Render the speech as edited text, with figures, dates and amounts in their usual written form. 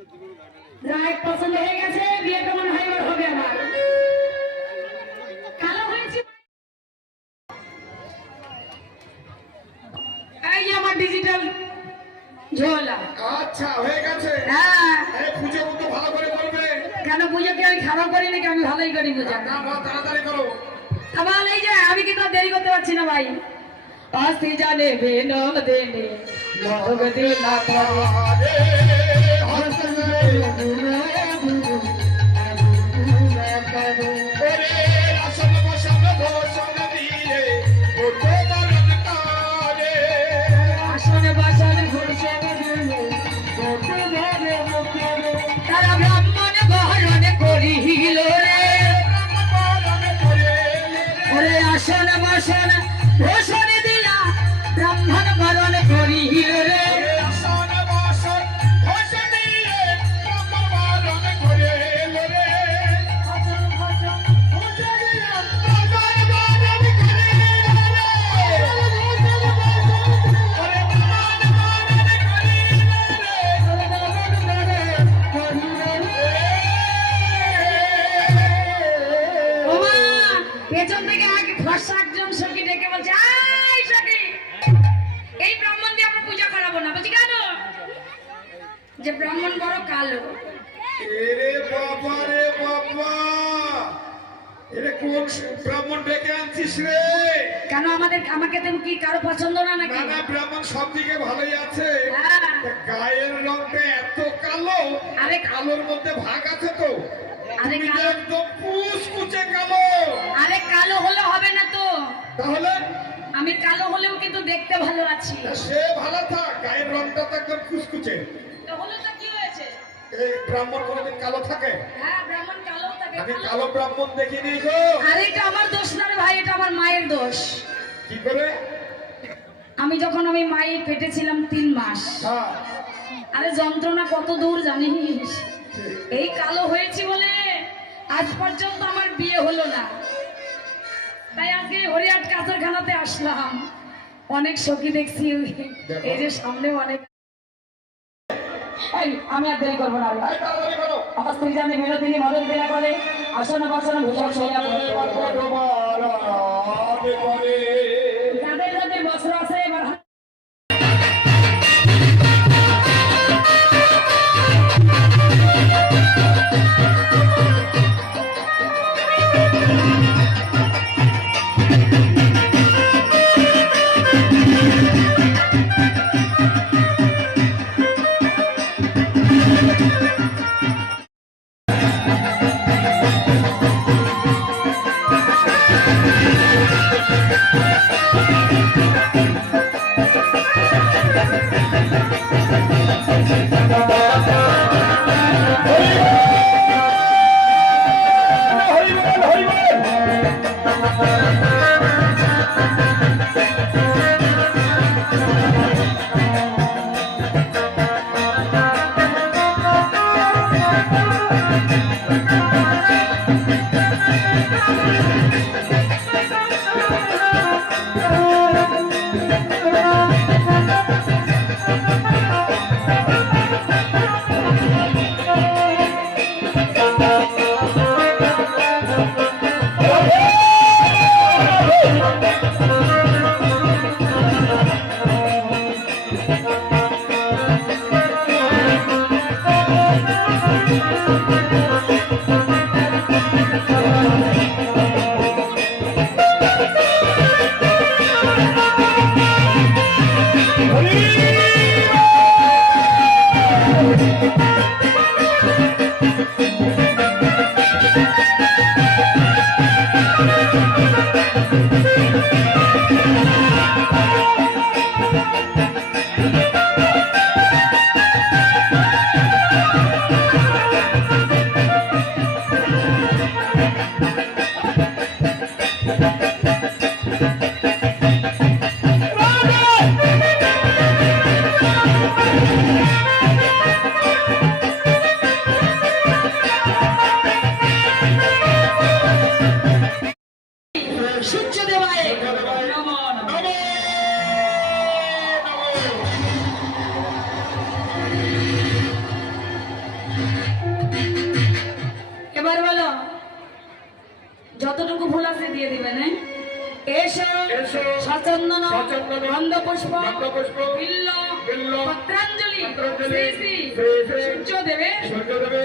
রায় পছন্দ হয়ে গেছে, বিয়ে কেমন হয় হবে আমার। কালো হয়েছে এই যে আমার ডিজিটাল ঝোলা। আচ্ছা হয়ে গেছে। হ্যাঁ পুজো কিন্তু ভালো করে করবে। কেন পুজো কি আমি খারাপ করি নাকি? আমি ভালোই করি পূজা। না তাড়াতাড়ি করো। আমার এই যে আমি কিন্তু দেরি করতে পারছি না ভাই। আস্তি জানে বেনল দেনে মগদি না করে তারা ব্রাহ্মণ বহরণ করিল রে, ওরে আসন বসন ভূষণ দিলা ব্রাহ্মণ বরণ করিল রে। পেছন থেকে আগে ফর্সা একজন সখী ডেকে বলছে, আই সখী, এই ব্রাহ্মণ দিয়ে আমরা পূজা করাবো না। বলছি কেন? যে ব্রাহ্মণ বড় কালো। এরে বাবা রে বাবা, এরে কোন ব্রাহ্মণ ডেকে আনছিস রে? কেন আমাকে তুমি কি কারো পছন্দ না নাকি? না ব্রাহ্মণ সব দিকে ভালোই আছে। গায়ের রংটা এত কালো, আরে কালোর মধ্যে ভাগ আছে তো। আরে একদম কুচকুচে কালো। আরে কালো হলে হবে না তো। তাহলে আমি কালো হলেও কিন্তু দেখতে ভালো আছি। সে ভালো থাক, গায়ের রংটা তো একদম কুচকুচে। তাহলে তো কি হয়েছে? এই ব্রাহ্মণ কোনদিন কালো থাকে? হ্যাঁ ব্রাহ্মণ কালো থাকে। আমি কালো ব্রাহ্মণ দেখিনি গো। আরে এটা আমার দোষ না রে ভাই, এটা আমার মায়ের দোষ। কি করে? আমি যখন মায়ের পেটে ছিলাম 3 মাস, আরে যন্ত্রণা কত দূর জানিস? এই কালো হয়েছি বলে আজ পর্যন্ত আমার বিয়ে হলো না। তাই আজকে হরিয়াট কাছারখানাতে আসলাম। অনেক সখী দেখছি, এই যে সামনে অনেক। আমি আর দেরি করবো না। আমার স্ত্রী জানে বিনোদিনী মদন বিনা করে আসন বসন ভূষণ সইয়া যাদের যাদের বস্ত্র আছে এবার যতটুকু ফুল আছে দিয়ে দিবেন। এসো এসো সচন্দন সচন্দন গন্ধপুষ্প গন্ধপুষ্প বিল্ল বিল্ল পত্রাঞ্জলি পত্রাঞ্জলি শ্রী শ্রী শ্রী শ্রী সূর্যদেবে সূর্যদেবে